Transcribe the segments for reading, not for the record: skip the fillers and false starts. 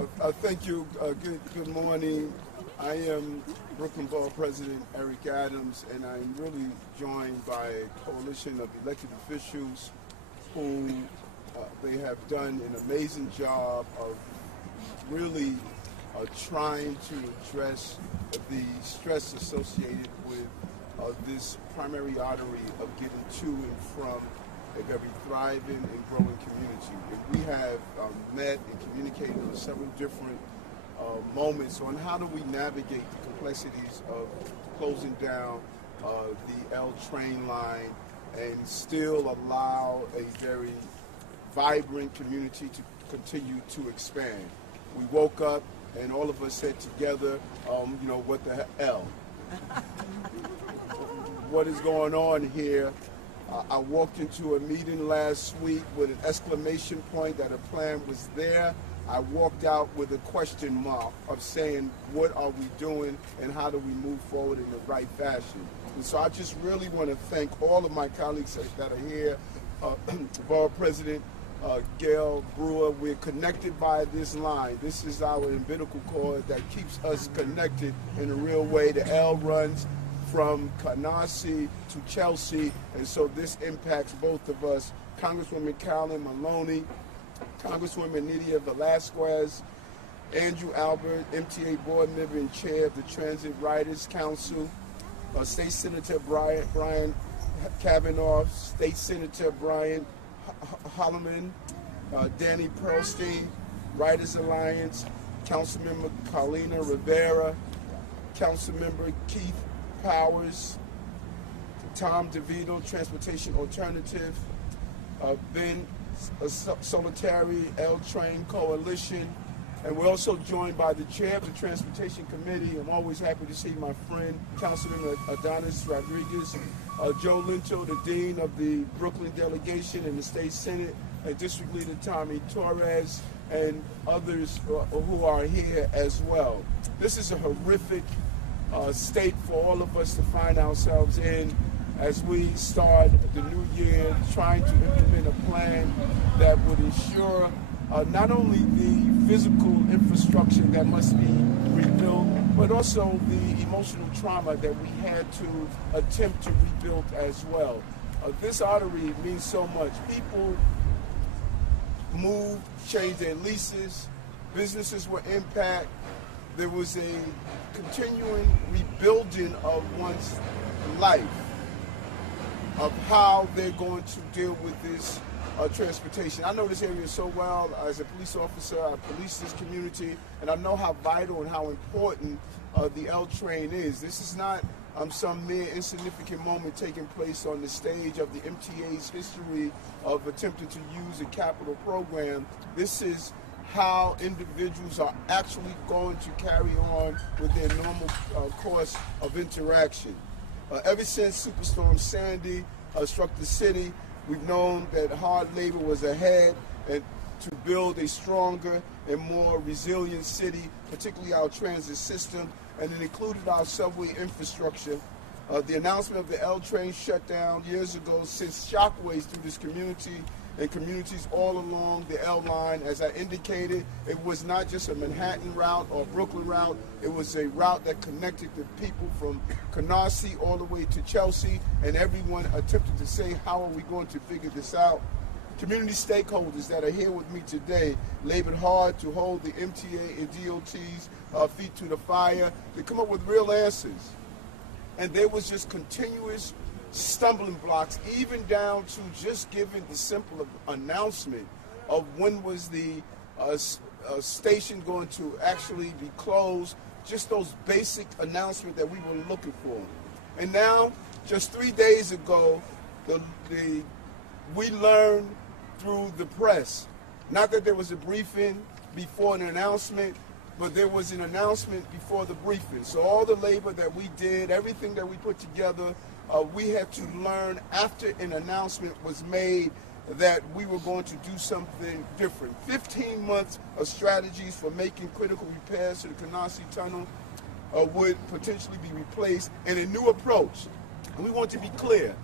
Thank you. Good morning. I am Brooklyn Borough President Eric Adams, and I'm really joined by a coalition of elected officials who they have done an amazing job of really trying to address the stress associated with this primary artery of getting to and from a very thriving and growing community. And we have met and communicated on several different moments on how do we navigate the complexities of closing down the L train line and still allow a very vibrant community to continue to expand. We woke up and all of us said together, what the hell? What is going on here? I walked into a meeting last week with an exclamation point that a plan was there. I walked out with a question mark of saying, what are we doing and how do we move forward in the right fashion? And so I just really want to thank all of my colleagues that are here. Borough President Gail Brewer, we're connected by this line. This is our umbilical cord that keeps us connected in a real way. The L runs from Canarsie to Chelsea, and so this impacts both of us. Congresswoman Carolyn Maloney, Congresswoman Nydia Velasquez, Andrew Albert, MTA board member and chair of the Transit Riders Council, State Senator Brian Kavanaugh, State Senator Brian Holloman, Danny Pearlstein, Riders Alliance, Councilmember Carlina Rivera, Councilmember Keith Powers, Tom DeVito, Transportation Alternative, Ben Solitary, L Train Coalition, and we're also joined by the chair of the Transportation Committee. I'm always happy to see my friend, Councilman Adonis Rodriguez, Joe Linto, the dean of the Brooklyn delegation in the state senate, and District Leader Tommy Torres, and others who are here as well. This is a horrific state for all of us to find ourselves in as we start the new year trying to implement a plan that would ensure not only the physical infrastructure that must be rebuilt, but also the emotional trauma that we had to attempt to rebuild as well. This artery means so much. People moved, changed their leases, businesses were impacted. There was a continuing rebuilding of one's life, of how they're going to deal with this transportation. I know this area so well. As a police officer, I police this community, and I know how vital and how important the L train is. This is not some mere insignificant moment taking place on the stage of the MTA's history of attempting to use a capital program. This is how individuals are actually going to carry on with their normal course of interaction. Ever since Superstorm Sandy struck the city, we've known that hard labor was ahead and to build a stronger and more resilient city, particularly our transit system, and it included our subway infrastructure. The announcement of the L train shutdown years ago sent shockwaves through this community and communities all along the L line. As I indicated, it was not just a Manhattan route or Brooklyn route. It was a route that connected the people from Canarsie all the way to Chelsea, and everyone attempted to say, how are we going to figure this out? Community stakeholders that are here with me today labored hard to hold the MTA and DOT's feet to the fire to come up with real answers. And there was just continuous stumbling blocks, even down to just giving the simple announcement of when was the station going to actually be closed, just those basic announcements that we were looking for. And now, just 3 days ago, we learned through the press, not that there was a briefing before an announcement, but there was an announcement before the briefing. So all the labor that we did, everything that we put together, we had to learn after an announcement was made that we were going to do something different. 15 months of strategies for making critical repairs to the Canarsie Tunnel would potentially be replaced, and a new approach. And we want to be clear.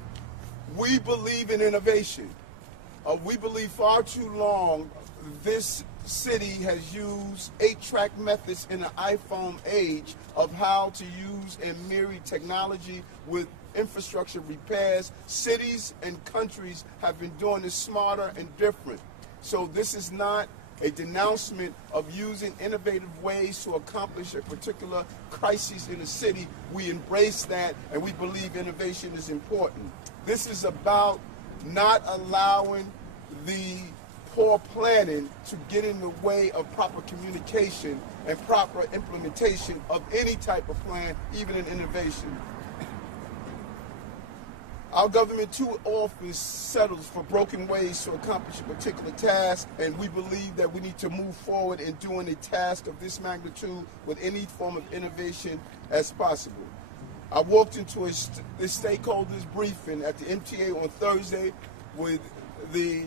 We believe in innovation. We believe far too long this city has used 8-track methods in the iPhone age of how to use and marry technology with infrastructure repairs. Cities and countries have been doing this smarter and different. So this is not a denouncement of using innovative ways to accomplish a particular crisis in a city. We embrace that, and we believe innovation is important. This is about not allowing the poor planning to get in the way of proper communication and proper implementation of any type of plan, even in innovation. Our government too often settles for broken ways to accomplish a particular task, and we believe that we need to move forward in doing a task of this magnitude with any form of innovation as possible. I walked into the stakeholders briefing at the MTA on Thursday with the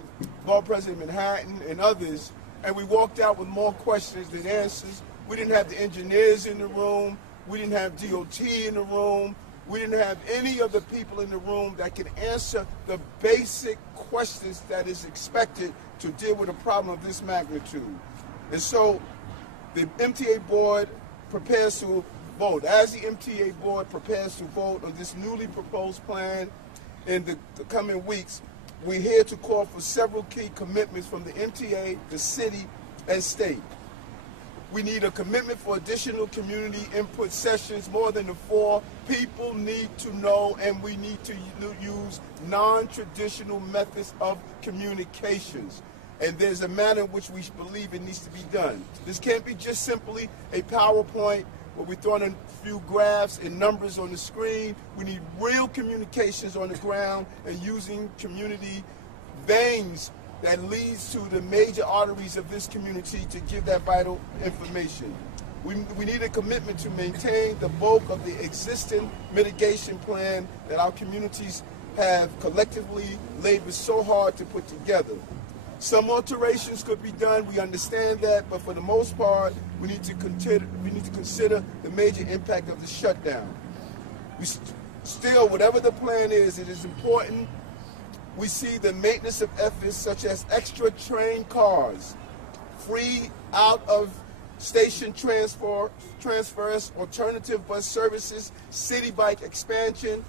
Borough President of Manhattan and others, and we walked out with more questions than answers. We didn't have the engineers in the room. We didn't have DOT in the room. We didn't have any of the people in the room that can answer the basic questions that is expected to deal with a problem of this magnitude. And so the MTA board prepares to vote. As the MTA board prepares to vote on this newly proposed plan in the coming weeks, we're here to call for several key commitments from the MTA, the city, and state. We need a commitment for additional community input sessions, more than the 4. People need to know, and we need to use non-traditional methods of communications. And there's a manner in which we believe it needs to be done. This can't be just simply a PowerPoint where we're throwing a few graphs and numbers on the screen. We need real communications on the ground and using community veins that leads to the major arteries of this community to give that vital information. We need a commitment to maintain the bulk of the existing mitigation plan that our communities have collectively labored so hard to put together. Some alterations could be done, we understand that, but for the most part, we need to consider the major impact of the shutdown. Still, whatever the plan is, it is important we see the maintenance of efforts such as extra train cars, free out of station transfers, alternative bus services, city bike expansion,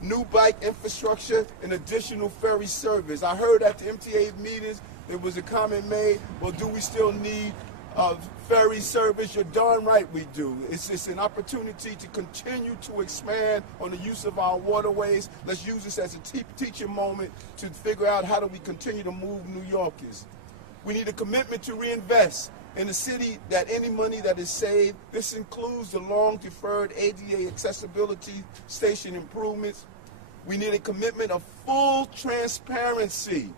new bike infrastructure, and additional ferry service. I heard at the MTA meetings there was a comment made, well, do we still need ferry service? You're darn right we do. It's an opportunity to continue to expand on the use of our waterways. Let's use this as a teaching moment to figure out how do we continue to move New Yorkers. We need a commitment to reinvest in the city, that any money that is saved, this includes the long-deferred ADA accessibility station improvements. We need a commitment of full transparency.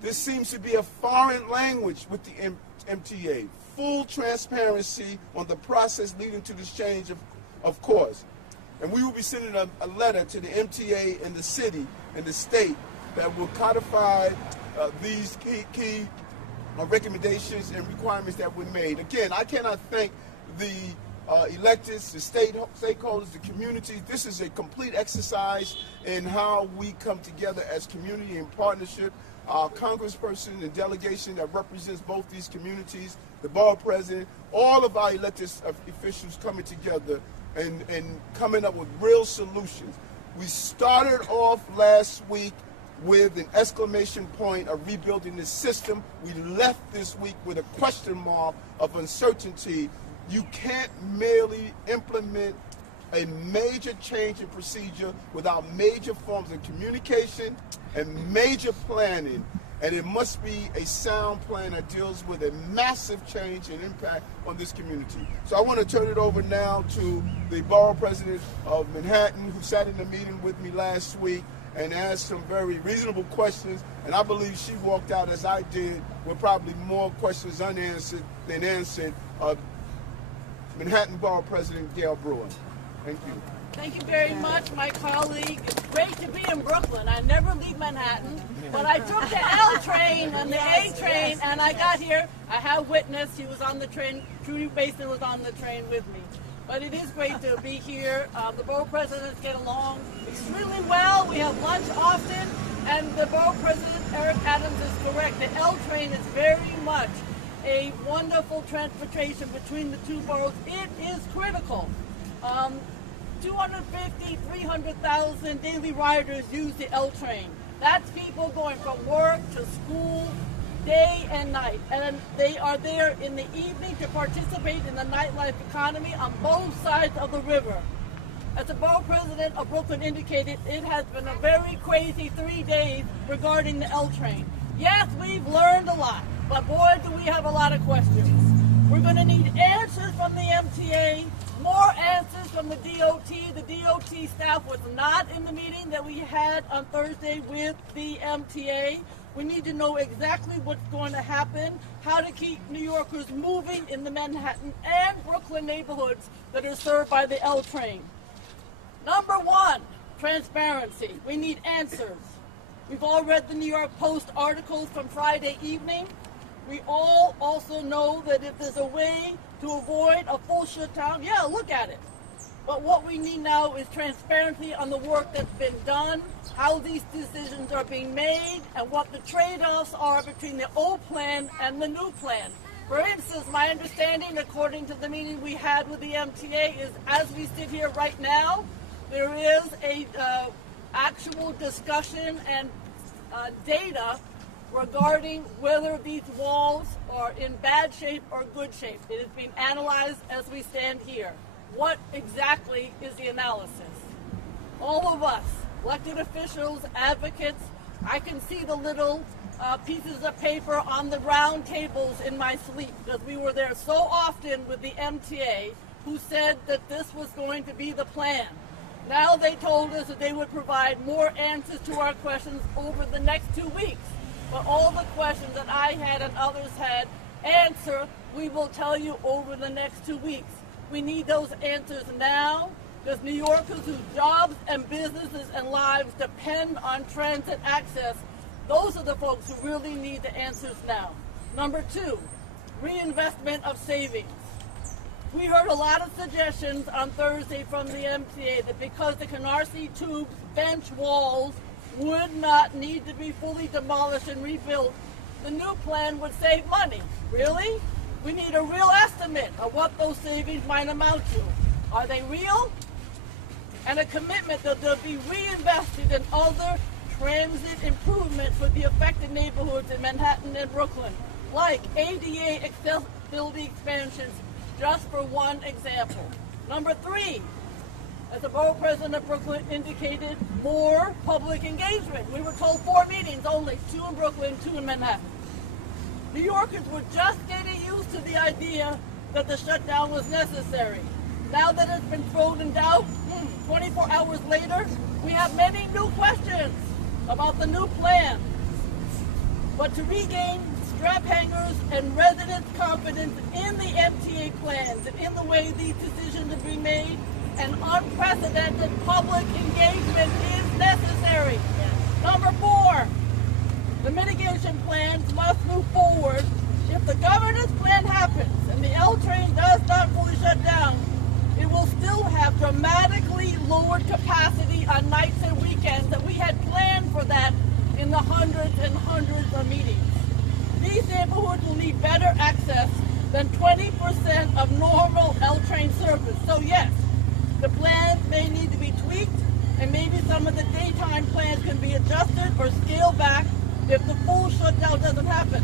This seems to be a foreign language with the MTA. Full transparency on the process leading to this change, of course. And we will be sending a letter to the MTA and the city and the state that will codify these key recommendations and requirements that were made. Again, I cannot thank the electeds, the stakeholders, the communities. This is a complete exercise in how we come together as community and partnership. Our congressperson and delegation that represents both these communities, the borough president, all of our elected officials coming together and coming up with real solutions. We started off last week with an exclamation point of rebuilding the system. We left this week with a question mark of uncertainty. You can't merely implement a major change in procedure without major forms of communication and major planning. And it must be a sound plan that deals with a massive change and impact on this community. So I want to turn it over now to the borough president of Manhattan, who sat in the meeting with me last week and asked some very reasonable questions. And I believe she walked out, as I did, with probably more questions unanswered than answered. Manhattan Borough President Gail Brewer. Thank you. Thank you very much, my colleague. It's great to be in Brooklyn. I never leave Manhattan, but I took the L train and the A train, and I got here. I have witnessed. He was on the train. Trudy Basin was on the train with me. But it is great to be here. The borough presidents get along extremely well. We have lunch often. And the Borough President, Eric Adams, is correct. The L train is very much a wonderful transportation between the two boroughs. It is critical. 250, 300,000 daily riders use the L train. That's people going from work to school, day and night. And they are there in the evening to participate in the nightlife economy on both sides of the river. As the Borough President of Brooklyn indicated, it has been a very crazy 3 days regarding the L train. Yes, we've learned a lot, but boy, do we have a lot of questions. We're going to need answers from the MTA, more answers from the DOT. The DOT staff was not in the meeting that we had on Thursday with the MTA. We need to know exactly what's going to happen, how to keep New Yorkers moving in the Manhattan and Brooklyn neighborhoods that are served by the L train. Number one, transparency. We need answers. We've all read the New York Post articles from Friday evening. We all also know that if there's a way to avoid a full shutdown, yeah, look at it. But what we need now is transparency on the work that's been done, how these decisions are being made, and what the trade-offs are between the old plan and the new plan. For instance, my understanding, according to the meeting we had with the MTA, is as we sit here right now, there is a actual discussion and data regarding whether these walls are in bad shape or good shape. It is being analyzed as we stand here. What exactly is the analysis? All of us, elected officials, advocates, I can see the little pieces of paper on the round tables in my sleep because we were there so often with the MTA who said that this was going to be the plan. Now they told us that they would provide more answers to our questions over the next 2 weeks. But all the questions that I had and others had answer, we will tell you over the next 2 weeks. We need those answers now because New Yorkers whose jobs and businesses and lives depend on transit access, those are the folks who really need the answers now. Number two, reinvestment of savings. We heard a lot of suggestions on Thursday from the MTA that because the Canarsie Tube bench walls would not need to be fully demolished and rebuilt, the new plan would save money. Really? We need a real estimate of what those savings might amount to. Are they real? And a commitment that they'll be reinvested in other transit improvements for the affected neighborhoods in Manhattan and Brooklyn, like ADA accessibility expansions, just for one example. Number three, as the Borough President of Brooklyn indicated, more public engagement. We were told 4 meetings only, 2 in Brooklyn, 2 in Manhattan. New Yorkers were just getting used to the idea that the shutdown was necessary. Now that it's been thrown in doubt, 24 hours later, we have many new questions about the new plan. But to regain strap hangers and residents' confidence in the MTA plans and in the way these decisions are being made, and unprecedented public engagement is necessary. Number four, the mitigation plans must move forward. If the governor's plan happens and the L train does not fully shut down, it will still have dramatically lowered capacity on nights and weekends that we had planned for that in the hundreds and hundreds of meetings. These neighborhoods will need better access than 20% of normal L train service. So yes, the plans may need to be tweaked, and maybe some of the daytime plans can be adjusted or scaled back if the full shutdown doesn't happen.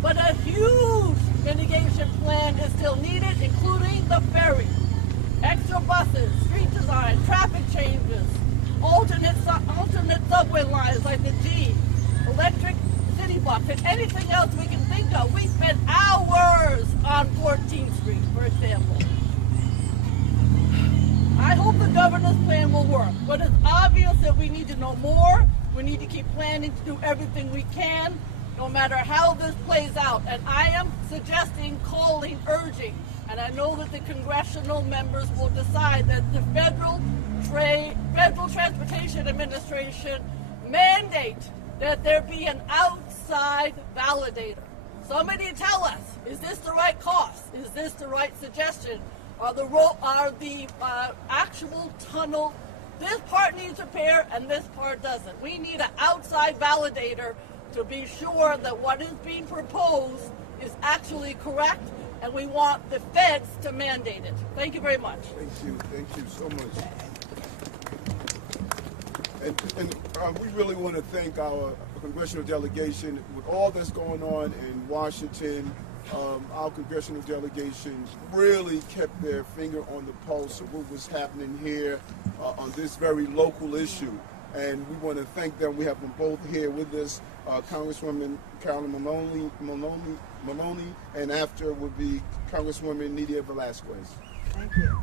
But a huge mitigation plan is still needed, including the ferry, extra buses, street design, traffic changes, alternate subway lines like the G, electric city bus, and anything else we can think of. We spent hours on 14th Street, for example. I hope the governor's plan will work, but it's obvious that we need to know more. We need to keep planning to do everything we can, no matter how this plays out. And I am suggesting, calling, urging, and I know that the congressional members will decide that the Federal Transportation Administration mandate that there be an outside validator. Somebody tell us, is this the right cost? Is this the right suggestion? Are the actual tunnel this part needs repair and this part doesn't. We need an outside validator to be sure that what is being proposed is actually correct, and we want the feds to mandate it. Thank you very much. Thank you so much. And we really want to thank our congressional delegation with all that's going on in Washington. Our congressional delegation really kept their finger on the pulse of what was happening here on this very local issue. And we want to thank them. We have them both here with us, Congresswoman Carolyn Maloney, and after would be Congresswoman Nydia Velasquez. Thank you.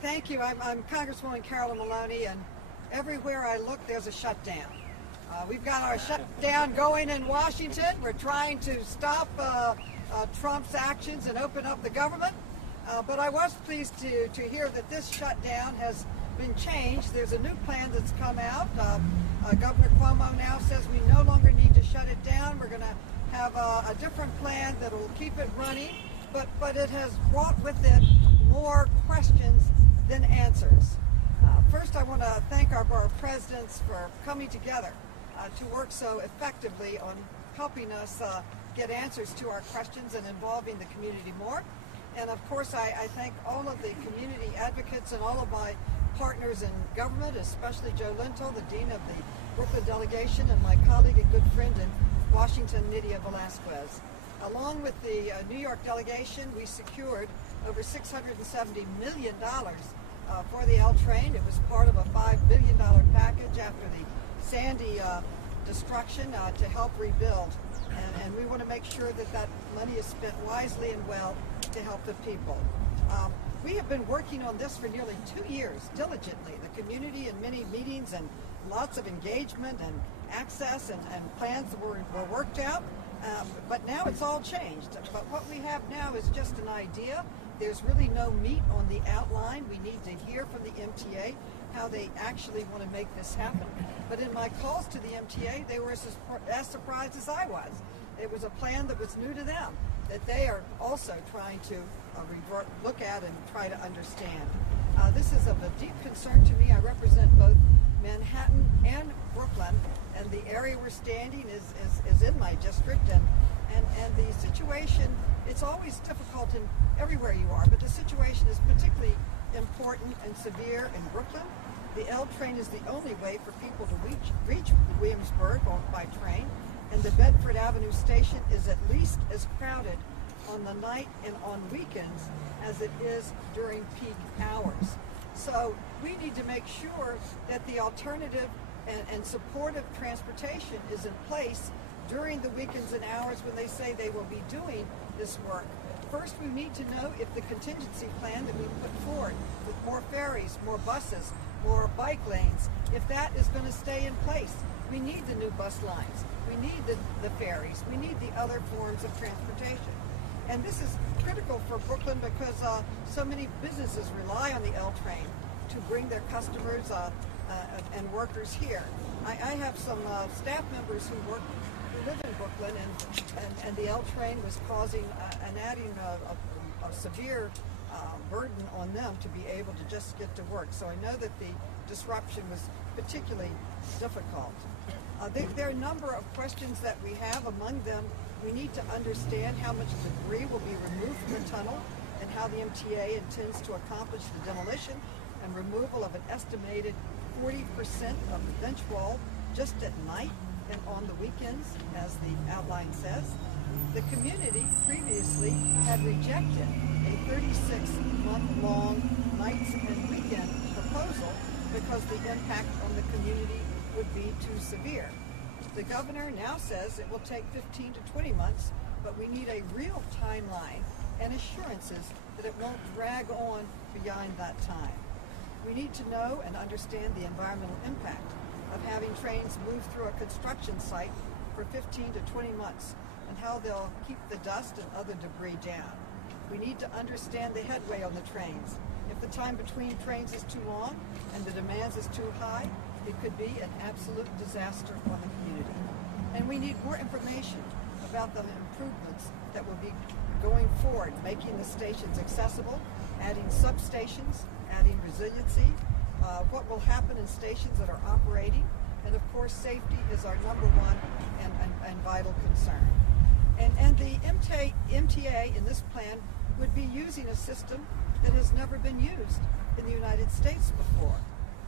Thank you. I'm Congresswoman Carolyn Maloney, and everywhere I look, there's a shutdown. We've got our shutdown going in Washington. We're trying to stop Trump's actions and open up the government. But I was pleased to hear that this shutdown has been changed. There's a new plan that's come out. Governor Cuomo now says we no longer need to shut it down. We're going to have a different plan that will keep it running. But it has brought with it more questions than answers. First, I want to thank our borough presidents for coming together to work so effectively on helping us get answers to our questions and involving the community more. And of course, I thank all of the community advocates and all of my partners in government, especially Joe Lintel, the Dean of the Brooklyn delegation, and my colleague and good friend in Washington, Nydia Velasquez. Along with the New York delegation, we secured over $670 million for the L train. It was part of a $5 billion package after the Sandy destruction to help rebuild. And we want to make sure that that money is spent wisely and well to help the people. We have been working on this for nearly 2 years, diligently. The community in many meetings and lots of engagement and access and plans were worked out. But now it's all changed. But what we have now is just an idea. There's really no meat on the outline. We need to hear from the MTA how they actually want to make this happen. But in my calls to the MTA, they were as surprised as I was. It was a plan that was new to them, that they are also trying to look at and try to understand. This is of a deep concern to me. I represent both Manhattan and Brooklyn, and the area we're standing is in my district, and the situation, it's always difficult in everywhere you are, but the situation is particularly important and severe in Brooklyn. The L train is the only way for people to reach Williamsburg by train, and the Bedford Avenue station is at least as crowded on the night and on weekends as it is during peak hours. So we need to make sure that the alternative and supportive transportation is in place during the weekends and hours when they say they will be doing this work. First, we need to know if the contingency plan that we put forward with more ferries, more buses, more bike lanes, if that is going to stay in place. We need the new bus lines. We need the ferries. We need the other forms of transportation. And this is critical for Brooklyn because so many businesses rely on the L train to bring their customers and workers here. I have some staff members who live in Brooklyn, and the L train was causing and adding a severe burden on them to be able to just get to work. So I know that the disruption was particularly difficult. There are a number of questions that we have. Among them, we need to understand how much debris will be removed from the tunnel and how the MTA intends to accomplish the demolition and removal of an estimated 40% of the bench wall just at night and on the weekends, as the outline says. The community previously had rejected a 36-month-long nights and weekend proposal because the impact on the community would be too severe. The governor now says it will take 15 to 20 months, but we need a real timeline and assurances that it won't drag on beyond that time. We need to know and understand the environmental impact of having trains move through a construction site for 15 to 20 months and how they'll keep the dust and other debris down. We need to understand the headway on the trains. If the time between trains is too long and the demands is too high, it could be an absolute disaster on the community. And we need more information about the improvements that will be going forward, making the stations accessible, adding substations, adding resiliency, what will happen in stations that are operating, and of course safety is our number one and vital concern. And the MTA in this plan would be using a system that has never been used in the United States before,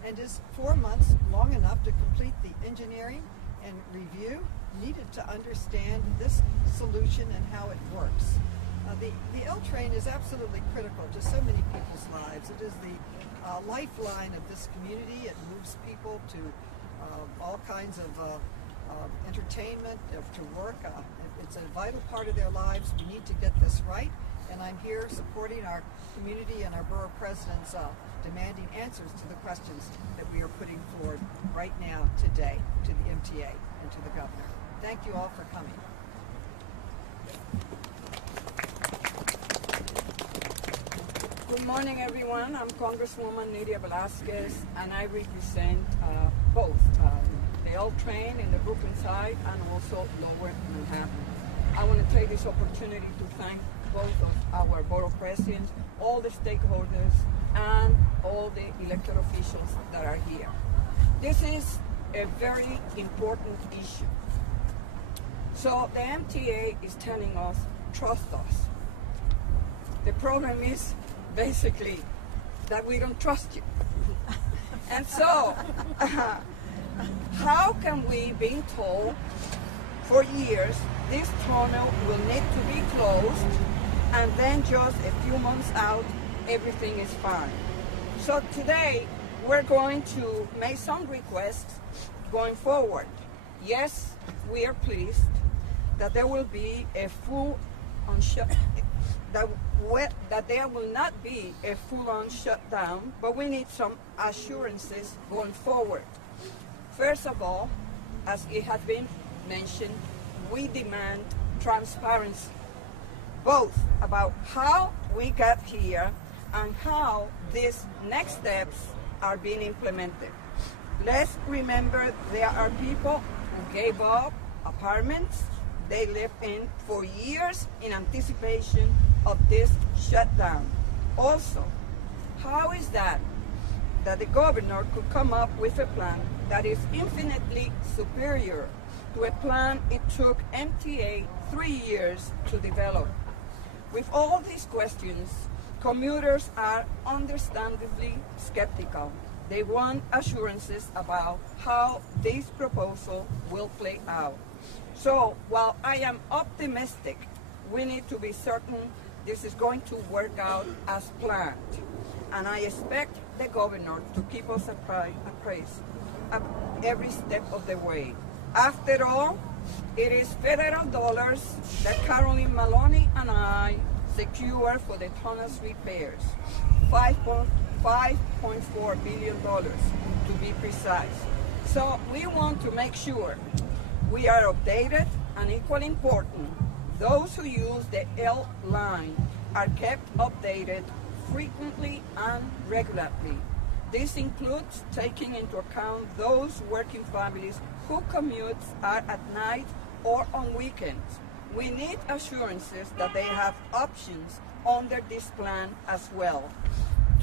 and is 4 months long enough to complete the engineering and review needed to understand this solution and how it works. The L train is absolutely critical to so many people's lives. It is the lifeline of this community. It moves people to all kinds of entertainment, to work. It's a vital part of their lives. We need to get this right, and I'm here supporting our community and our borough presidents demanding answers to the questions that we are putting forward right now today to the MTA and to the governor. Thank you all for coming. Good morning, everyone. I'm Congresswoman Nydia Velasquez, and I represent both the L train in the Brooklyn side and also Lower Manhattan. I want to take this opportunity to thank both of our borough presidents, all the stakeholders, and all the elected officials that are here. This is a very important issue. So the MTA is telling us, trust us. The problem is basically that we don't trust you. And so, how can we be told for years this tunnel will need to be closed, and then just a few months out, everything is fine? So today, we're going to make some requests going forward. Yes, we are pleased that there will be a full-on that there will not be a full-on shutdown, but we need some assurances going forward. First of all, as it has been mentioned, we demand transparency, both about how we got here and how these next steps are being implemented. Let's remember there are people who gave up apartments they lived in for years in anticipation of this shutdown. Also, how is that the governor could come up with a plan that is infinitely superior to a plan it took MTA 3 years to develop? With all these questions, commuters are understandably skeptical. They want assurances about how this proposal will play out. So while I am optimistic, we need to be certain this is going to work out as planned. And I expect the governor to keep us appraised at every step of the way. After all, it is federal dollars that Caroline Maloney and I secure for the tunnel's repairs, $5.4 billion to be precise. So we want to make sure we are updated, and equally important, those who use the L line are kept updated frequently and regularly. This includes taking into account those working families whose commutes are at night or on weekends. We need assurances that they have options under this plan as well.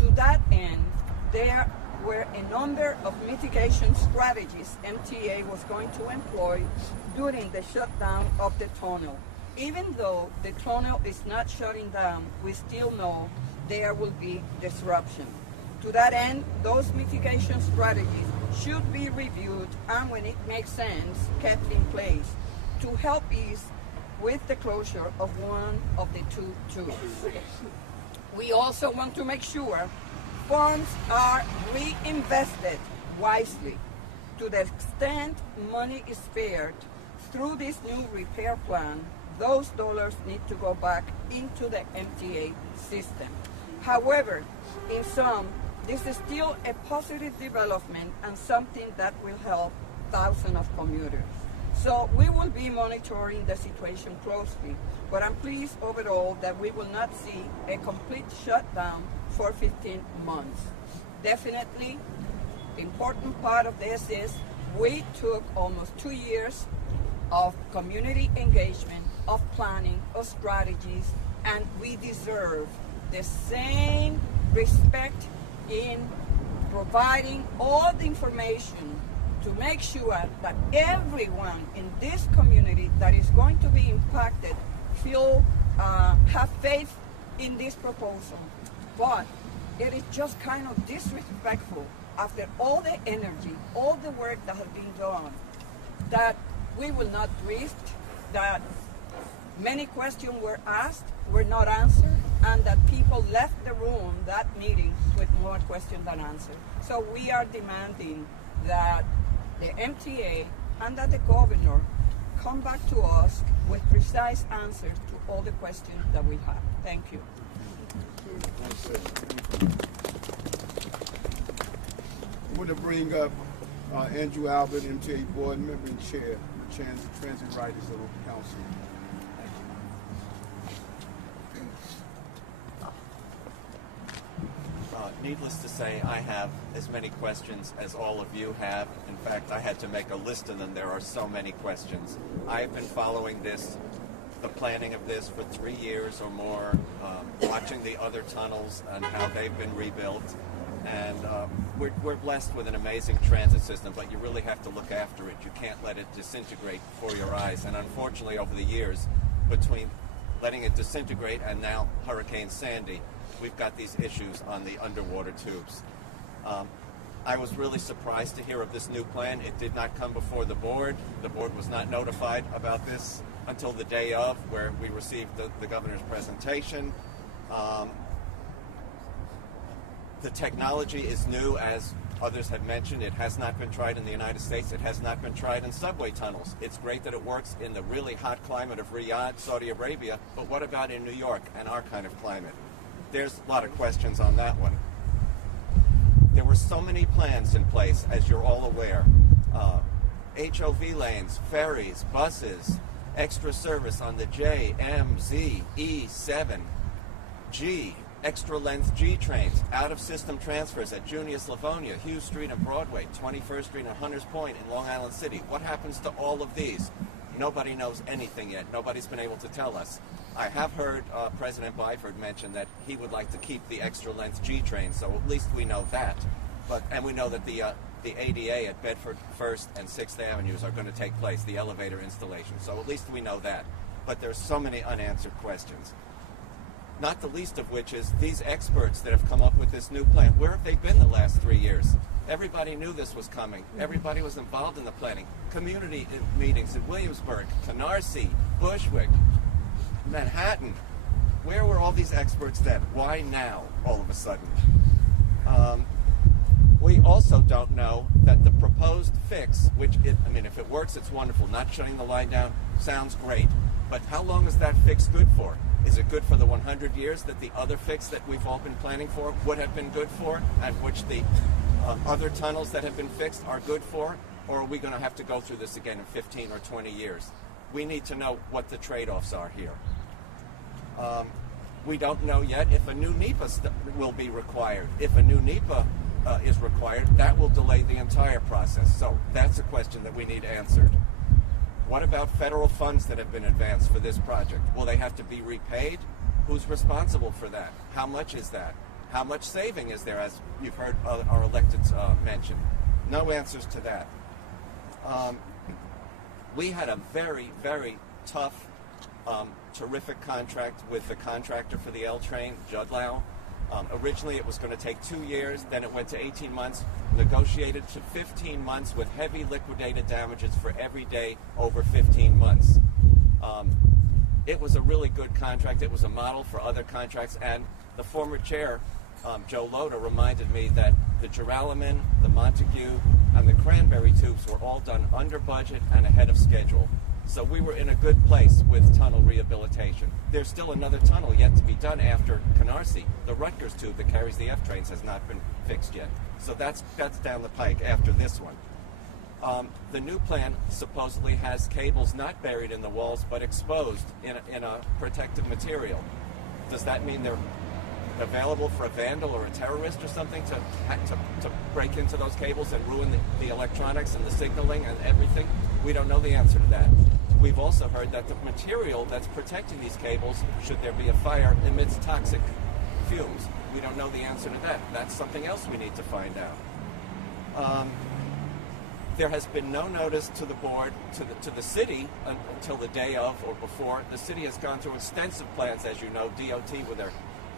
To that end, there were a number of mitigation strategies MTA was going to employ during the shutdown of the tunnel. Even though the tunnel is not shutting down, we still know there will be disruption. To that end, those mitigation strategies should be reviewed and, when it makes sense, kept in place to help ease with the closure of one of the two tubes. We also want to make sure funds are reinvested wisely. To the extent money is spared through this new repair plan, those dollars need to go back into the MTA system. However, in sum, this is still a positive development and something that will help thousands of commuters. So we will be monitoring the situation closely, but I'm pleased overall that we will not see a complete shutdown for 15 months. Definitely, the important part of this is we took almost 2 years of community engagement, of planning, of strategies, and we deserve the same respect in providing all the information to make sure that everyone in this community that is going to be impacted have faith in this proposal. But it is just kind of disrespectful after all the energy, all the work that has been done, that we will not drift, that many questions were asked, were not answered, and that people left the room, that meeting, with more questions than answers. So we are demanding that the MTA and that the governor come back to us with precise answers to all the questions that we have. Thank you. I'm going to bring up Andrew Albert, MTA board member and chair of the Transit Riders Council. Needless to say, I have as many questions as all of you have. In fact, I had to make a list of them. There are so many questions. I've been following the planning of this for 3 years or more, watching the other tunnels and how they've been rebuilt. And we're blessed with an amazing transit system, but you really have to look after it. You can't let it disintegrate before your eyes. And unfortunately, over the years, between letting it disintegrate and now Hurricane Sandy, we've got these issues on the underwater tubes. I was really surprised to hear of this new plan. It did not come before the board. The board was not notified about this until the day of, where we received the governor's presentation. The technology is new, as others have mentioned. It has not been tried in the United States. It has not been tried in subway tunnels. It's great that it works in the really hot climate of Riyadh, Saudi Arabia, but what about in New York and our kind of climate? There's a lot of questions on that one. There were so many plans in place, as you're all aware. HOV lanes, ferries, buses, extra service on the J, M, Z, E, 7, G, extra length G trains, out-of-system transfers at Junius Livonia, Hughes Street and Broadway, 21st Street and Hunters Point in Long Island City. What happens to all of these? Nobody knows anything yet. Nobody's been able to tell us. I have heard President Byford mention that he would like to keep the extra-length G trains, so at least we know that. And we know that the ADA at Bedford First and 6th Avenues are going to take place, the elevator installation, so at least we know that. But there's so many unanswered questions. Not the least of which is these experts that have come up with this new plan. Where have they been the last 3 years? Everybody knew this was coming. Everybody was involved in the planning. Community meetings in Williamsburg, Canarsie, Bushwick, Manhattan. Where were all these experts then? Why now, all of a sudden? We also don't know that the proposed fix, which, if it works, it's wonderful. Not shutting the line down sounds great. But how long is that fix good for? Is it good for the 100 years that the other fix that we've all been planning for would have been good for, and which the other tunnels that have been fixed are good for? Or are we going to have to go through this again in 15 or 20 years? We need to know what the trade-offs are here. We don't know yet if a new NEPA will be required. If a new NEPA is required, that will delay the entire process. So that's a question that we need answered. What about federal funds that have been advanced for this project? Will they have to be repaid? Who's responsible for that? How much is that? How much saving is there, as you've heard our electeds mention? No answers to that. We had a very, very tough, terrific contract with the contractor for the L train, Judlow. Originally it was going to take 2 years, then it went to 18 months, negotiated to 15 months with heavy liquidated damages for every day over 15 months. It was a really good contract. It was a model for other contracts, and the former chair, Joe Loda, reminded me that the Joralemon, the Montague, and the Cranberry tubes were all done under budget and ahead of schedule. So we were in a good place with tunnel rehabilitation. There's still another tunnel yet to be done after Canarsie. The Rutgers tube that carries the F trains has not been fixed yet. So that's down the pike after this one. The new plan supposedly has cables not buried in the walls but exposed in a protective material. Does that mean they're available for a vandal or a terrorist or something to break into those cables and ruin the electronics and the signaling and everything? We don't know the answer to that. We've also heard that the material that's protecting these cables, should there be a fire, emits toxic fumes. We don't know the answer to that. That's something else we need to find out. There has been no notice to the board, to the city, until the day of or before. The city has gone through extensive plans, as you know, DOT with their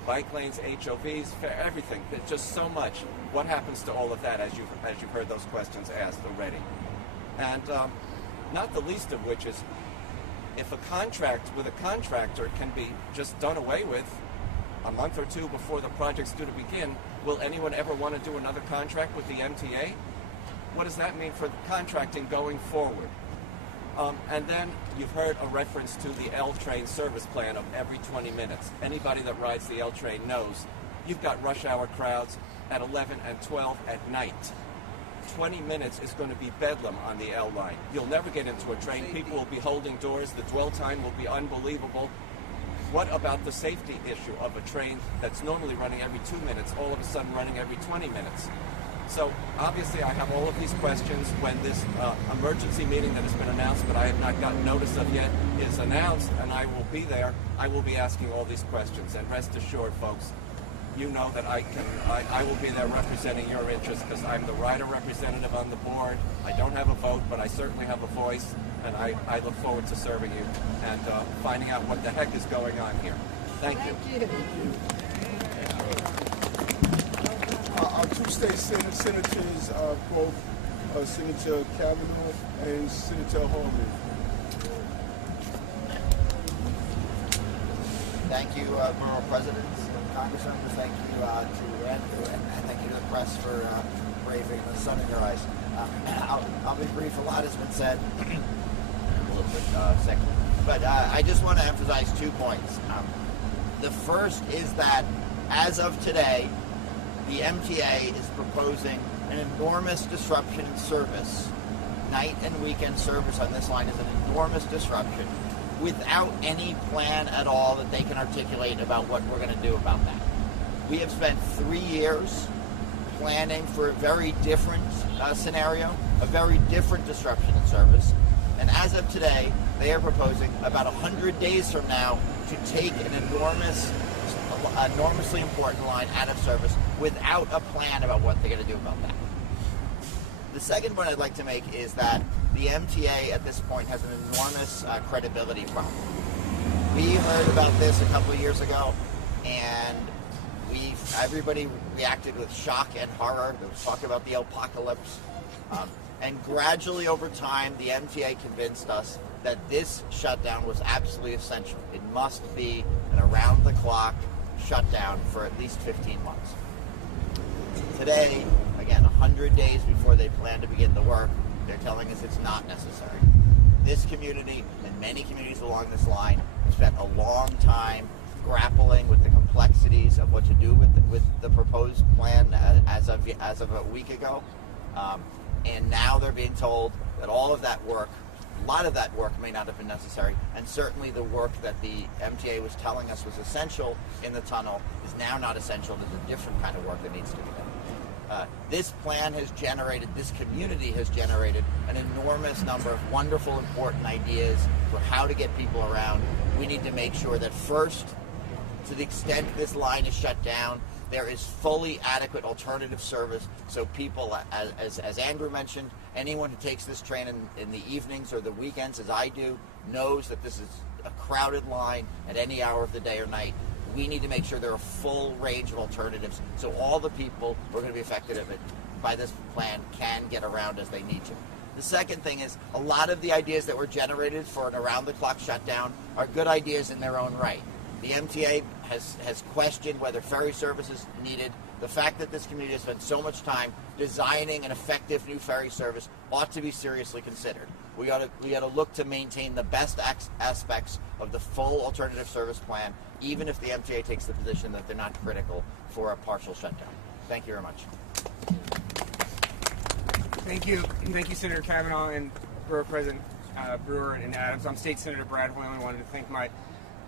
bike lanes, HOVs, everything. There's just so much. What happens to all of that, as you've heard those questions asked already? And not the least of which is, if a contract with a contractor can be just done away with a month or two before the project's due to begin, will anyone ever want to do another contract with the MTA? What does that mean for contracting going forward? And then you've heard a reference to the L train service plan of every 20 minutes. Anybody that rides the L train knows you've got rush hour crowds at 11 and 12 at night. 20 minutes is going to be bedlam on the L line. You'll never get into a train. People will be holding doors. The dwell time will be unbelievable. What about the safety issue of a train that's normally running every 2 minutes, all of a sudden running every 20 minutes? So obviously I have all of these questions. When this emergency meeting that has been announced but I have not gotten notice of yet is announced, and I will be there, I will be asking all these questions. And rest assured, folks, you know that I will be there representing your interests, because I'm the rider representative on the board. I don't have a vote, but I certainly have a voice, and I look forward to serving you and finding out what the heck is going on here. Thank you. Our two state senators, both Senator Kavanaugh and Senator Harman. Thank you, Borough Presidents and Congressmembers. Thank you to Andrew, and thank you to the press for braving the sun in your eyes. I'll be brief. A lot has been said. I'm a little bit sick. But I just want to emphasize 2 points. The first is that, as of today, the MTA is proposing an enormous disruption in service. Night and weekend service on this line is an enormous disruption without any plan at all that they can articulate about what we're going to do about that. We have spent 3 years planning for a very different scenario, a very different disruption in service. And as of today, they are proposing about 100 days from now to take an enormously important line out of service without a plan about what they're going to do about that. The second point I'd like to make is that the MTA at this point has an enormous credibility problem. We heard about this a couple of years ago, and everybody reacted with shock and horror. There was talk about the apocalypse. And gradually over time, the MTA convinced us that this shutdown was absolutely essential. It must be an around-the-clock shutdown for at least 15 months. Today, again, 100 days before they plan to begin the work, they're telling us it's not necessary. This community and many communities along this line have spent a long time grappling with the complexities of what to do with the proposed plan as of a week ago. And now they're being told that all of that work, a lot of that work may not have been necessary, and certainly the work that the MTA was telling us was essential in the tunnel is now not essential. There's a different kind of work that needs to be done. This plan has generated, this community has generated an enormous number of wonderful, important ideas for how to get people around. We need to make sure that first, to the extent this line is shut down, there is fully adequate alternative service, so people, as Andrew mentioned, anyone who takes this train in the evenings or the weekends, as I do, knows that this is a crowded line at any hour of the day or night. We need to make sure there are a full range of alternatives, so all the people who are going to be affected by this plan can get around as they need to. The second thing is, a lot of the ideas that were generated for an around-the-clock shutdown are good ideas in their own right. The MTA has questioned whether ferry service is needed. The fact that this community has spent so much time designing an effective new ferry service ought to be seriously considered. We ought to look to maintain the best aspects of the full alternative service plan, even if the MTA takes the position that they're not critical for a partial shutdown. Thank you very much. Thank you, Senator Kavanaugh and Borough President Brewer and Adams. I'm State Senator Brad Whalen. I wanted to thank my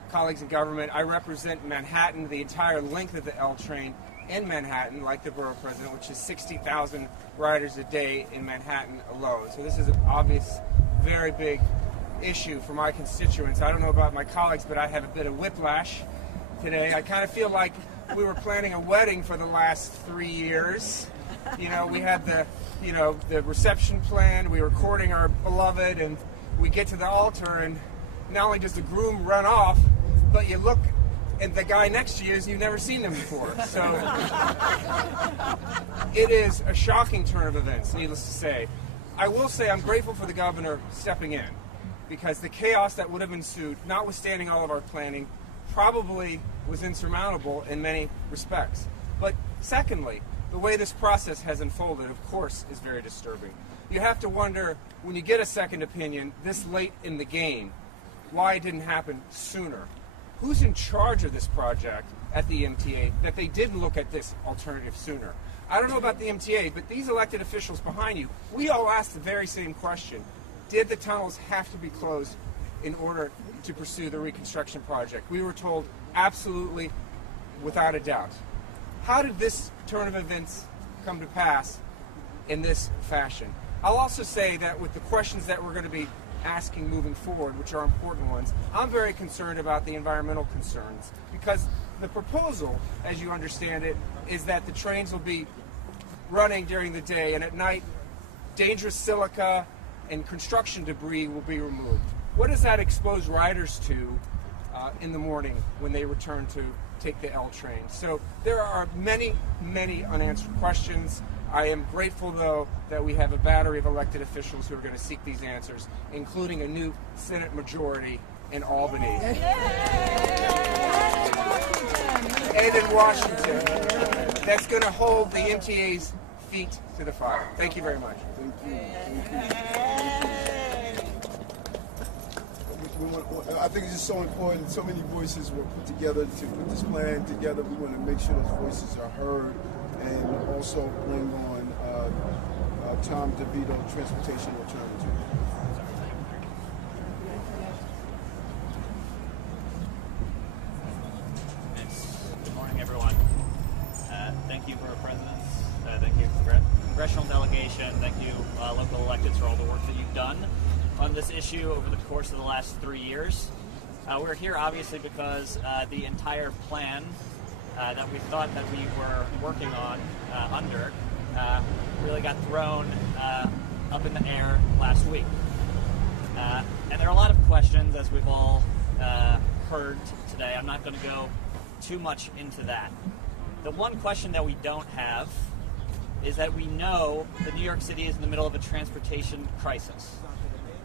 colleagues in government. I represent Manhattan, the entire length of the L train in Manhattan, like the Borough President, which is 60,000 riders a day in Manhattan alone. So this is an obvious, very big issue for my constituents. I don't know about my colleagues, but I have a bit of whiplash today. I kind of feel like we were planning a wedding for the last 3 years. You know, we had the reception planned, we were courting our beloved, and we get to the altar, and not only does the groom run off, but you look at the guy next to you and you've never seen them before. So it is a shocking turn of events, needless to say. I will say I'm grateful for the governor stepping in, because the chaos that would have ensued, notwithstanding all of our planning, probably was insurmountable in many respects. But secondly, the way this process has unfolded, of course, is very disturbing. You have to wonder, when you get a second opinion this late in the game, why it didn't happen sooner. Who's in charge of this project at the MTA that they didn't look at this alternative sooner? I don't know about the MTA, but these elected officials behind you, we all asked the very same question. Did the tunnels have to be closed in order to pursue the reconstruction project? We were told absolutely, without a doubt. How did this turn of events come to pass in this fashion? I'll also say that with the questions that we're going to be asking moving forward, which are important ones, I'm very concerned about the environmental concerns, because the proposal, as you understand it, is that the trains will be running during the day, and at night dangerous silica and construction debris will be removed. What does that expose riders to in the morning when they return to take the L train? So there are many, many unanswered questions. I am grateful, though, that we have a battery of elected officials who are going to seek these answers, including a new Senate majority in Albany. And in Washington. That's going to hold the MTA's feet to the fire. Thank you very much. I think it's just so important. So many voices were put together to put this plan together. We want to make sure those voices are heard, and also bring on Tom DeVito, Transportation Alternative. Good morning, everyone. Thank you for our presidents. Thank you, congressional delegation. Thank you, local electeds, for all the work that you've done on this issue over the course of the last 3 years. We're here obviously because the entire plan that we thought that we were working on really got thrown up in the air last week. And there are a lot of questions, as we've all heard today. I'm not going to go too much into that. The one question that we don't have is that we know that New York City is in the middle of a transportation crisis.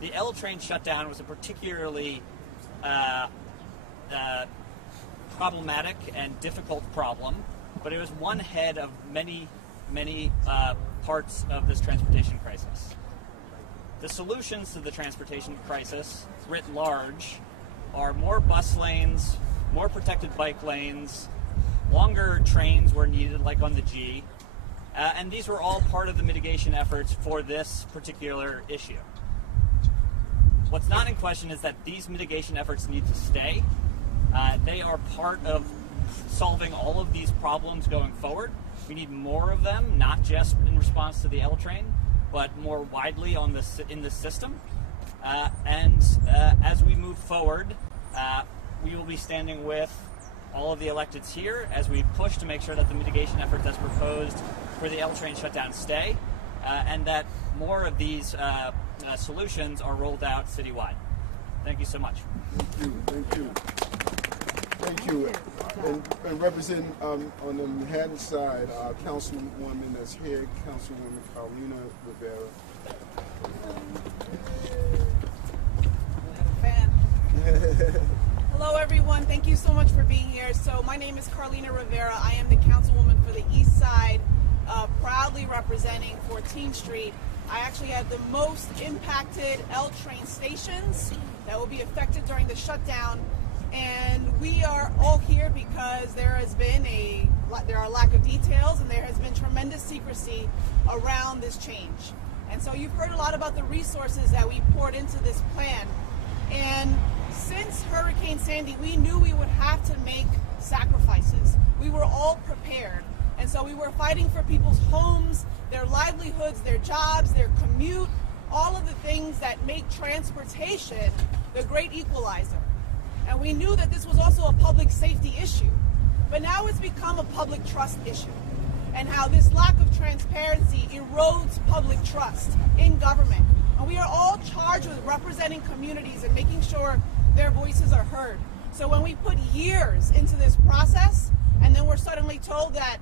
The L train shutdown was a particularly problematic and difficult problem, but it was one head of many, many parts of this transportation crisis. The solutions to the transportation crisis, writ large, are more bus lanes, more protected bike lanes, longer trains where needed, like on the G, and these were all part of the mitigation efforts for this particular issue. What's not in question is that these mitigation efforts need to stay. They are part of solving all of these problems going forward. We need more of them, not just in response to the L train, but more widely on this in this system. As we move forward, we will be standing with all of the electeds here as we push to make sure that the mitigation efforts as proposed for the L train shutdown stay, and that more of these solutions are rolled out citywide. Thank you so much. Thank you. Thank you. And representing on the Manhattan side, Councilwoman that's here, Councilwoman Carolina Rivera. Hello, everyone. Thank you so much for being here. So my name is Carolina Rivera. I am the Councilwoman for the East Side, proudly representing 14th Street. I actually had the most impacted L train stations that will be affected during the shutdown. And we are all here because there are lack of details, and there has been tremendous secrecy around this change. And so you've heard a lot about the resources that we poured into this plan. And since Hurricane Sandy, we knew we would have to make sacrifices. We were all prepared. And so we were fighting for people's homes, their livelihoods, their jobs, their commute, all of the things that make transportation the great equalizer. And we knew that this was also a public safety issue. But now it's become a public trust issue, and how this lack of transparency erodes public trust in government. And we are all charged with representing communities and making sure their voices are heard. So when we put years into this process, and then we're suddenly told that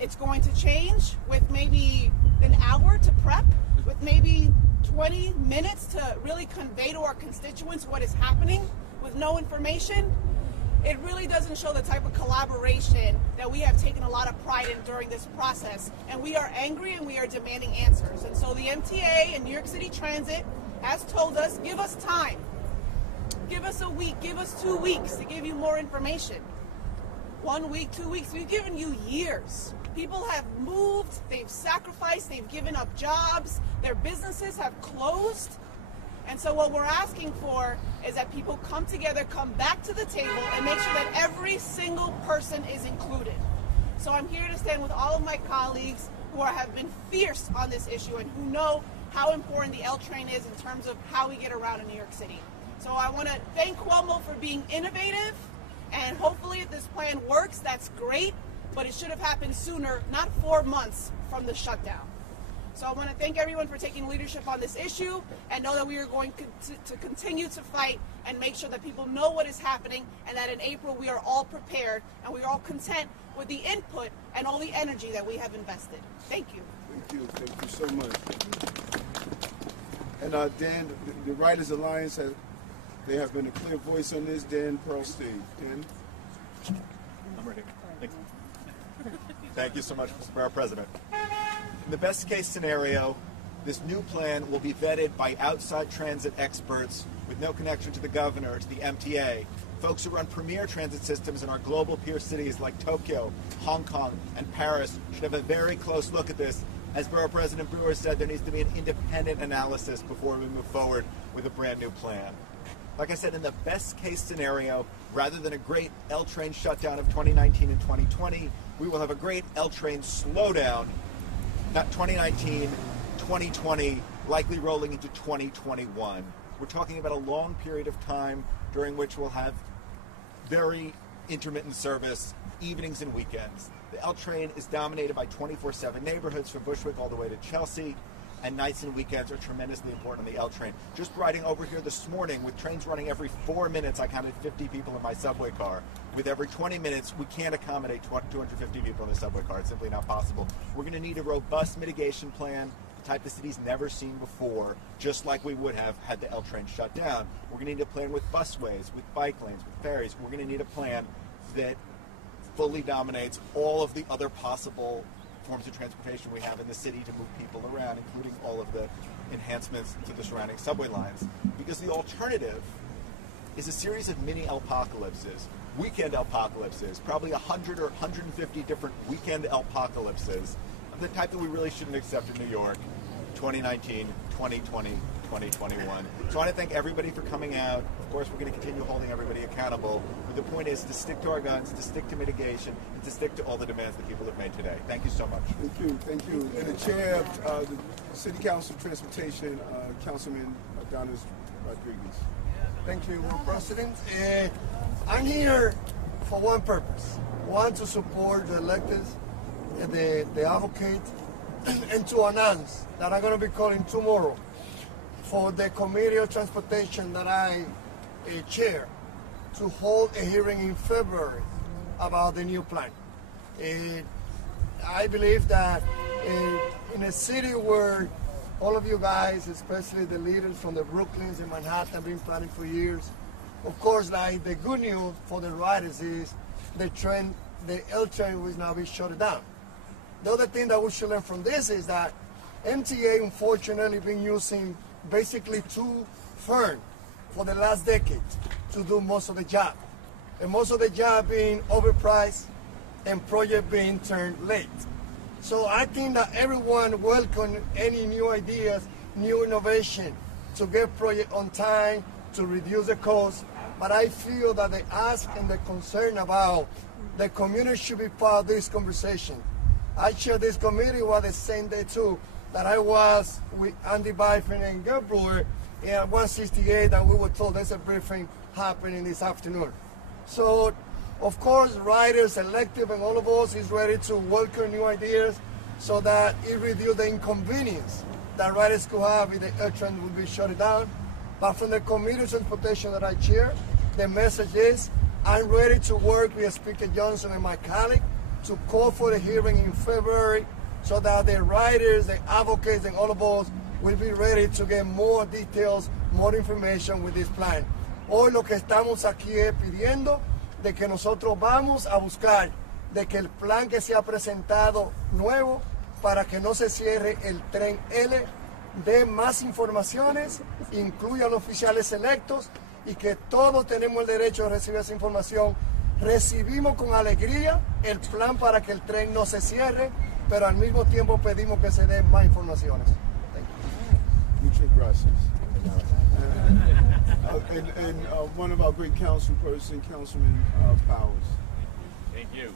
it's going to change with maybe an hour to prep, with maybe 20 minutes to really convey to our constituents what is happening with no information, it really doesn't show the type of collaboration that we have taken a lot of pride in during this process. And we are angry and we are demanding answers. And so the MTA and New York City Transit has told us, give us time. Give us a week, give us 2 weeks to give you more information. 1 week, 2 weeks, we've given you years. People have moved, they've sacrificed, they've given up jobs, their businesses have closed. And so what we're asking for is that people come together, come back to the table, and make sure that every single person is included. So I'm here to stand with all of my colleagues who have been fierce on this issue and who know how important the L train is in terms of how we get around in New York City. So I want to thank Cuomo for being innovative, and hopefully if this plan works, that's great, but it should have happened sooner, not 4 months from the shutdown. So I want to thank everyone for taking leadership on this issue, and know that we are going to continue to fight and make sure that people know what is happening, and that in April we are all prepared and we are all content with the input and all the energy that we have invested. Thank you. Thank you so much. And Dan, the Writers Alliance, they have been a clear voice on this. Dan Pearlstein. Dan? I'm ready. Thank you. Thank you so much, Mr. Borough President. In the best case scenario, this new plan will be vetted by outside transit experts with no connection to the governor, to the MTA. Folks who run premier transit systems in our global peer cities like Tokyo, Hong Kong, and Paris should have a very close look at this. As Borough President Brewer said, there needs to be an independent analysis before we move forward with a brand new plan. Like I said, in the best case scenario, rather than a great L train shutdown of 2019 and 2020, we will have a great L train slowdown, not 2019, 2020, likely rolling into 2021. We're talking about a long period of time during which we'll have very intermittent service, evenings and weekends. The L train is dominated by 24/7 neighborhoods from Bushwick all the way to Chelsea, and nights and weekends are tremendously important on the L train. Just riding over here this morning with trains running every 4 minutes, I counted 50 people in my subway car. With every 20 minutes, we can't accommodate 250 people in the subway car. It's simply not possible. We're going to need a robust mitigation plan, the type the city's never seen before, just like we would have had the L train shut down. We're going to need a plan with busways, with bike lanes, with ferries. We're going to need a plan that fully dominates all of the other possible forms of transportation we have in the city to move people around, including all of the enhancements to the surrounding subway lines. Because the alternative is a series of mini apocalypses, weekend apocalypses, probably 100 or 150 different weekend apocalypses of the type that we really shouldn't accept in New York, 2019, 2020, 2021. So I want to thank everybody for coming out. Of course, we're going to continue holding everybody accountable. But the point is to stick to our guns, to stick to mitigation, and to stick to all the demands that people have made today. Thank you so much. Thank you. Thank you. And the chair of the City Council of Transportation, Councilman Adonis Rodriguez. Thank you, Mr. President. I'm here for one purpose. One, to support the electeds, the advocate, and to announce that I'm going to be calling tomorrow for the Committee of Transportation that I chair to hold a hearing in February about the new plan. I believe that in a city where all of you guys, especially the leaders from the Brooklyns and Manhattan, have been planning for years, of course, like the good news for the riders is the L train will now be shut down. The other thing that we should learn from this is that MTA, unfortunately, been using basically two firms for the last decade to do most of the job. And most of the job being overpriced and project being turned late. So I think that everyone welcome any new ideas, new innovation to get project on time, to reduce the cost. But I feel that the ask and the concern about the community should be part of this conversation. I chair this committee was the same day too that I was with Andy Byford and Gerd Brewer at 168, and we were told there's a briefing happening this afternoon. So, of course, riders, elected, and all of us is ready to welcome new ideas so that it reduces the inconvenience that riders could have if the air train will be shut down. But from the Committee of Transportation that I chair, the message is I'm ready to work with Speaker Johnson and my colleague to call for the hearing in February so that the riders, the advocates, and all of us will be ready to get more details, more information with this plan. Hoy lo que estamos aquí es pidiendo de que nosotros vamos a buscar de que el plan que se ha presentado nuevo para que no se cierre el tren L dé más informaciones, incluya a los oficiales electos y que todos tenemos el derecho de recibir esa información. Recibimos con alegría el plan para que el tren no se cierre, pero al mismo tiempo pedimos que se den más informaciones. Muchas gracias. And one of our great councilperson, Councilman Powers. Thank you.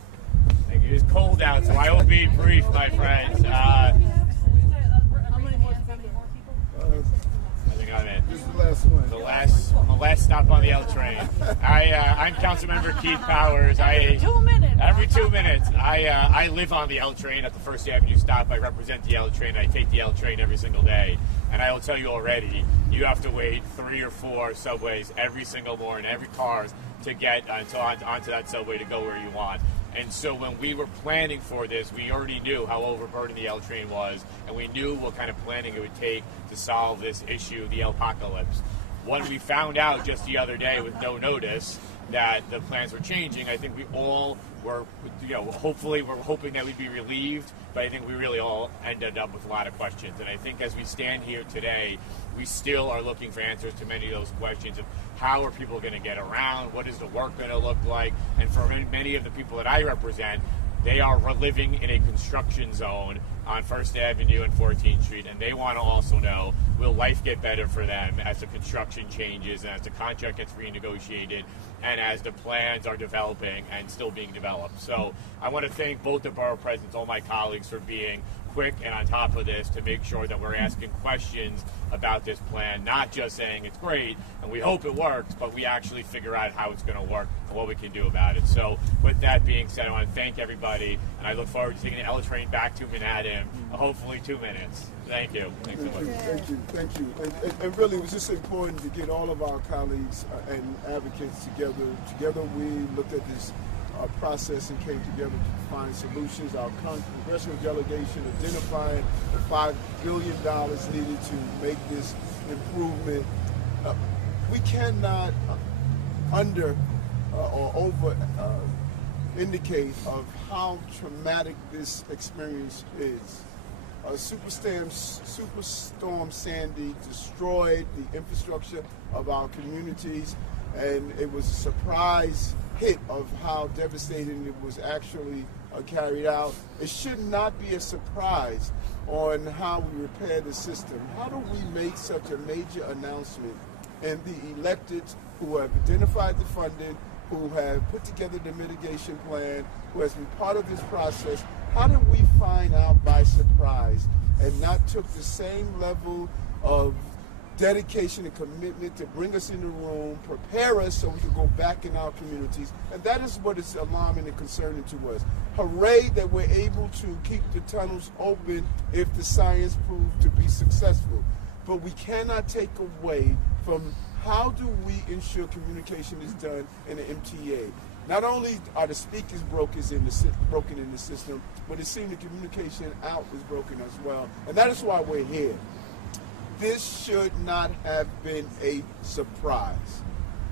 Thank you. It's cold out, so I will be brief, my friends. I think I'm in. This is the last one. The last stop on the L train. I'm Councilmember Keith Powers. Every 2 minutes. Every 2 minutes. I live on the L train at the First Avenue stop. I represent the L train. I take the L train every single day. And I will tell you already, you have to wait 3 or 4 subways every single morning, every car, to get onto that subway to go where you want. And so when we were planning for this, we already knew how overburdened the L train was, and we knew what kind of planning it would take to solve this issue, the L-pocalypse. When we found out just the other day with no notice that the plans were changing, I think we all were, hopefully we're hoping that we'd be relieved, but I think we really all ended up with a lot of questions. And I think as we stand here today, we still are looking for answers to many of those questions of how are people going to get around, what is the work going to look like, and for many of the people that I represent, they are living in a construction zone on First Avenue and 14th Street, and they want to also know, will life get better for them as the construction changes and as the contract gets renegotiated and as the plans are developing and still being developed. So I want to thank both the borough presidents, all my colleagues, for being quick and on top of this to make sure that we're asking questions about this plan, not just saying it's great and we hope it works, but we actually figure out how it's going to work and what we can do about it. So with that being said, I want to thank everybody, and I look forward to taking the L train back to Manhattan, hopefully 2 minutes. Thank you. Thanks so much. Thank you. And really, it was just important to get all of our colleagues and advocates together. Together, we looked at this process and came together to find solutions. Our congressional delegation identified the $5 billion needed to make this improvement. We cannot under or over indicate of how traumatic this experience is. Superstorm Sandy destroyed the infrastructure of our communities, and it was a surprise hit of how devastating it was actually carried out. It should not be a surprise on how we repair the system. How do we make such a major announcement and the electeds who have identified the funding, who have put together the mitigation plan, who has been part of this process, how did we find out by surprise and not took the same level of dedication and commitment to bring us in the room, prepare us so we can go back in our communities? And that is what is alarming and concerning to us. Hooray that we're able to keep the tunnels open if the science proved to be successful. But we cannot take away from how do we ensure communication is done in the MTA. Not only are the speakers broken in the system, but it seems the communication out is broken as well. And that is why we're here. This should not have been a surprise.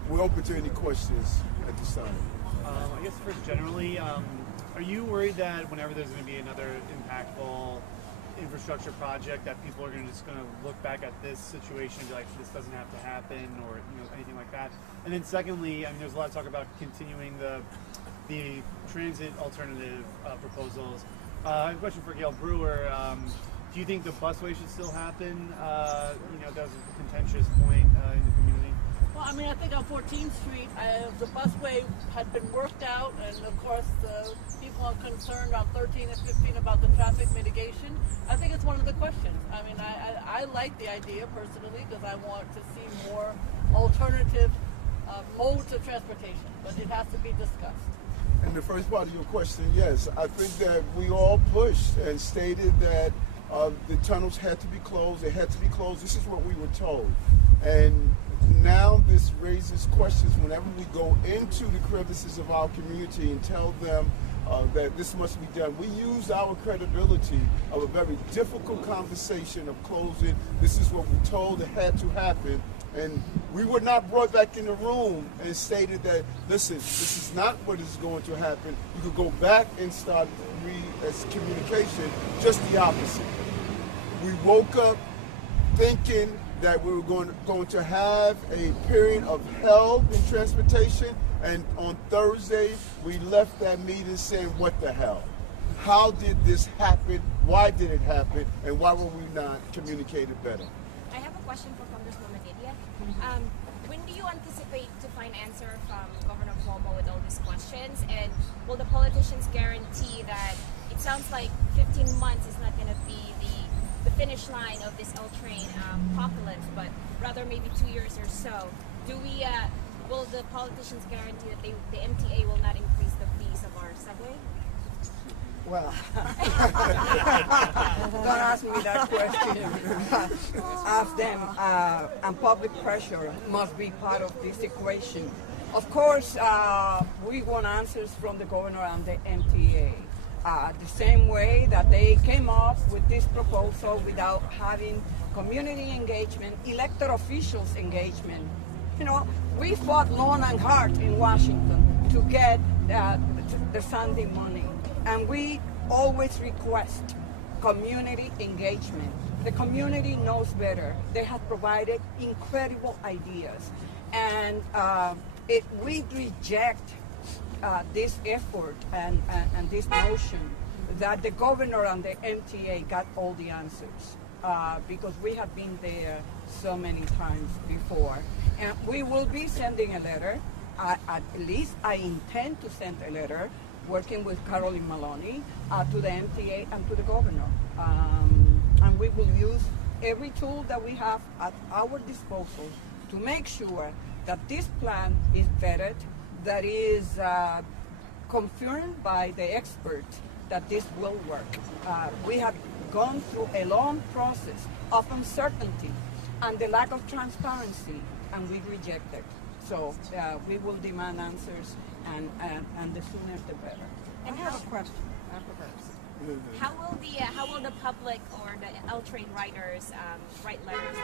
We're open to any questions at this time. I guess first, generally, are you worried that whenever there's going to be another impactful infrastructure project, that people are just going to look back at this situation and be like, this doesn't have to happen, or anything like that? And then secondly, there's a lot of talk about continuing the transit alternative proposals. I have a question for Gail Brewer. Do you think the busway should still happen? That was a contentious point in the community. Well, I mean, I think on 14th Street, the busway had been worked out, and of course, the people are concerned on 13 and 15 about the traffic mitigation. I think it's one of the questions. I mean, I like the idea personally because I want to see more alternative modes of transportation, but it has to be discussed. And the first part of your question, yes, I think that we all pushed and stated that the tunnels had to be closed. They had to be closed. This is what we were told. And now this raises questions whenever we go into the crevices of our community and tell them that this must be done. We use our credibility of a very difficult conversation of closing. This is what we told it had to happen. And we were not brought back in the room and stated that, listen, this is not what is going to happen. You could go back and start as communication, just the opposite. We woke up thinking that we were going to have a period of hell in transportation, and on Thursday we left that meeting saying, what the hell? How did this happen? Why did it happen? And why were we not communicated better? I have a question for Congresswoman Lydia. When do you anticipate to find answer from Governor Cuomo with all these questions? And will the politicians guarantee that it sounds like 15 months is not going to be the finish line of this L train apocalypse, but rather maybe 2 years or so? Will the politicians guarantee that the MTA will not increase the fees of our subway? Well, don't ask me that question. Ask them, and public pressure must be part of this equation. Of course, we want answers from the governor and the MTA. The same way that they came up with this proposal without having community engagement, elected officials engagement. You know, we fought long and hard in Washington to get the Sandy money, and we always request community engagement. The community knows better. They have provided incredible ideas, and we reject this effort and this notion that the governor and the MTA got all the answers, because we have been there so many times before. And we will be sending a letter, at least I intend to send a letter, working with Carolyn Maloney, to the MTA and to the governor. And we will use every tool that we have at our disposal to make sure that this plan is vetted, that is confirmed by the experts that this will work. We have gone through a long process of uncertainty and the lack of transparency, and we reject it. So we will demand answers, and the sooner the better. And I have a question. How will the public or the L train writers write letters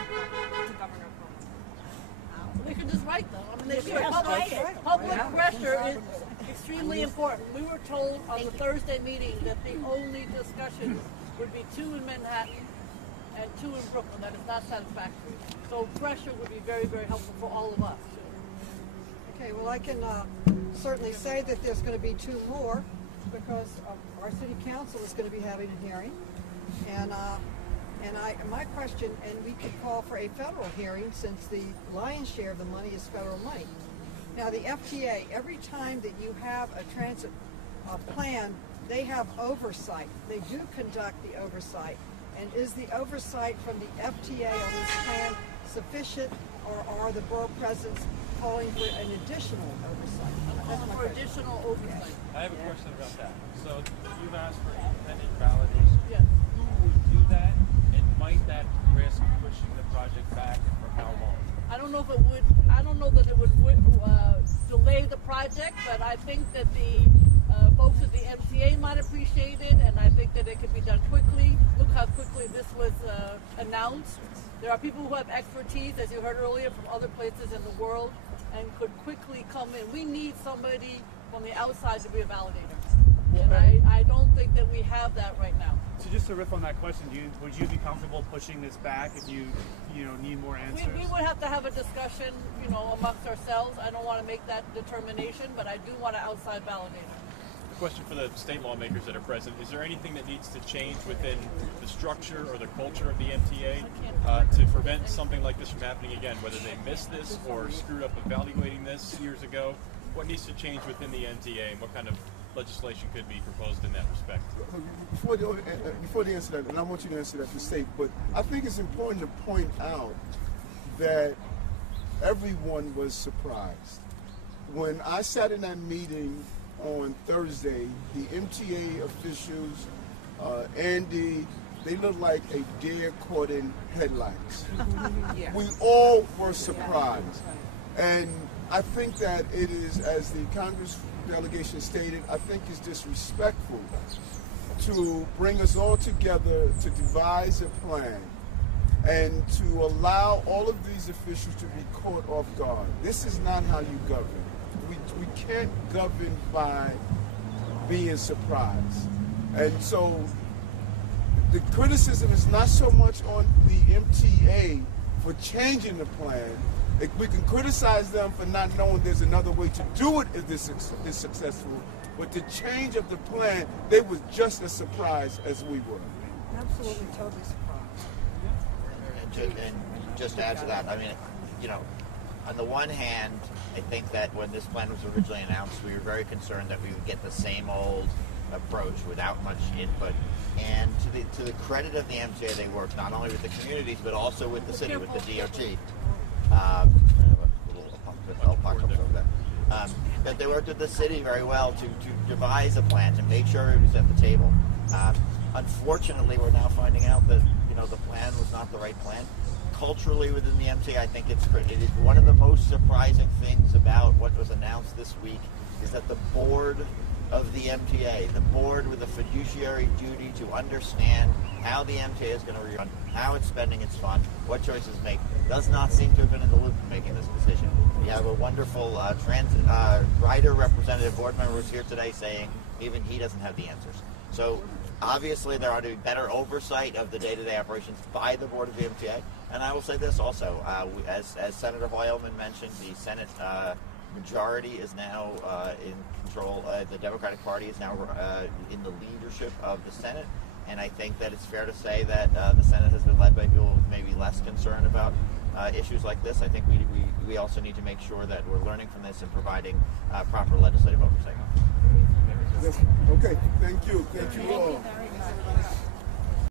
to Governor Cuomo? They can just write them. I mean, public pressure is extremely important. We were told on the Thursday meeting that the only discussions would be 2 in Manhattan and 2 in Brooklyn. That is not satisfactory. So pressure would be very, very helpful for all of us. Okay, well, I can certainly say that there's going to be 2 more, because our city council is going to be having a hearing, and my question, and we could call for a federal hearing since the lion's share of the money is federal money. Now, the FTA, every time that you have a transit plan, they have oversight. They do conduct the oversight. And is the oversight from the FTA on this plan sufficient, or are the borough presidents calling for an additional oversight? For additional oversight. I have a question about that. So you've asked for independent validation. Yes. Who would do that, and might that risk pushing the project back, and for how long? I don't know if it would. I don't know that it would delay the project, but I think that the folks at the MTA might appreciate it, and I think that it could be done quickly. Look how quickly this was announced. There are people who have expertise, as you heard earlier, from other places in the world, and could quickly come in. We need somebody from the outside to be a validator, and I don't think that we have that right now. So just to riff on that question, would you be comfortable pushing this back if you need more answers? We would have to have a discussion, amongst ourselves. I don't want to make that determination, but I do want an outside validator. question for the state lawmakers that are present. Is there anything that needs to change within the structure or the culture of the MTA to prevent something like this from happening again, whether they missed this or screwed up evaluating this years ago? What needs to change within the MTA, and what kind of legislation could be proposed in that respect? Before they answer that, and I want you to answer that to state, but I think it's important to point out that everyone was surprised. When I sat in that meeting on Thursday, the MTA officials, Andy, they looked like a deer caught in headlights. Yeah. We all were surprised. And I think that it is, as the Congress delegation stated, I think it's disrespectful to bring us all together to devise a plan and to allow all of these officials to be caught off guard. This is not how you govern. We can't govern by being surprised. And so the criticism is not so much on the MTA for changing the plan. We can criticize them for not knowing there's another way to do it if this is successful. But the change of the plan, they were just as surprised as we were. Absolutely, totally surprised. And just to add to that, I mean, you know, on the one hand, I think that when this plan was originally announced, we were very concerned that we would get the same old approach without much input. And to the credit of the MTA, they worked not only with the communities, but also with the city, with the DOT. That they worked with the city very well to devise a plan, to make sure it was at the table. Unfortunately, we're now finding out that, you know, the plan was not the right plan. Culturally within the MTA, I think it is one of the most surprising things about what was announced this week is that the board of the MTA, the board with a fiduciary duty to understand how the MTA is going to run, how it's spending its funds, what choices make, does not seem to have been in the loop in making this decision. We have a wonderful rider representative board member who's here today saying even he doesn't have the answers. So obviously there ought to be better oversight of the day-to-day operations by the board of the MTA. And I will say this also, as Senator Hoylman mentioned, the Senate majority is now in control. The Democratic Party is now in the leadership of the Senate. And I think that it's fair to say that the Senate has been led by people with maybe less concern about issues like this. I think we also need to make sure that we're learning from this and providing proper legislative oversight. Okay, thank you. Thank you all.